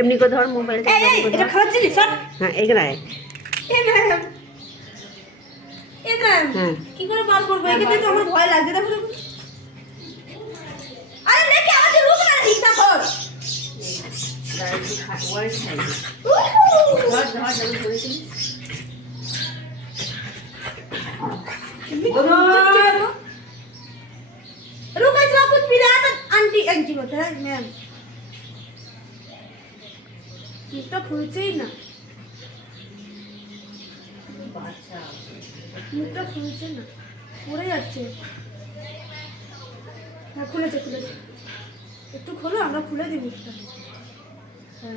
এমনি করে ধর মোবাইল। এটা খাচ্ছিলি সব? হ্যাঁ এগরায়। হ্যাঁ কি করে বার করবো? এখানে তো আমার ভয় লাগছে। দেখো দেখো। আরে লেকে আমাদের রুম না হিসাব কর। रुको इसका कुछ पिलाया तो आंटी आंटी होता है मैम। मुझे खुलছে ही ना। মুখটা খুলছে না, পড়ে যাচ্ছে। হ্যাঁ খুলেছে খুলেছে, একটু খোলো, আমরা খুলে দিই মুখটা। হ্যাঁ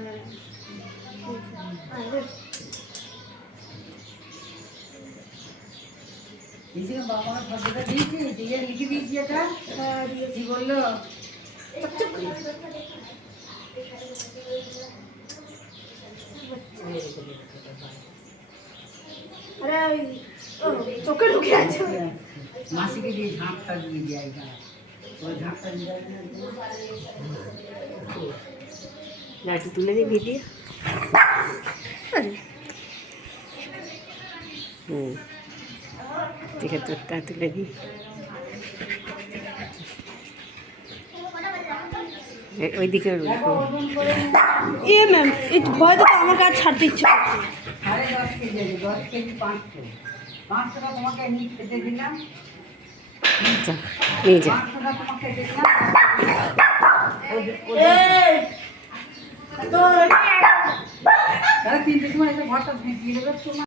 আরে চোখে ঢুকে আছে। মাসিকে দিয়ে ঝাঁপটা দিয়ে দেয়, ওই ঝাঁপটা দিয়ে লাঠি তুলে দিই ভিডিও। ঠিক আছে তোরটা তুলে দিই। ওইদিকে এ ম্যাম এই ভয় তো আমাকে আর ছাড়তে ইচ্ছে করছে। সাড়ে 10 কেজি, 10 কেজি 500, 500 টাকা তোমাকে নিয়ে খেতে দিলাম। আচ্ছা নিয়ে যা। 500 টাকা তোমাকে দিলাম। তাহলে 3টের সময় এসে ঘরটা দিয়ে দেবে।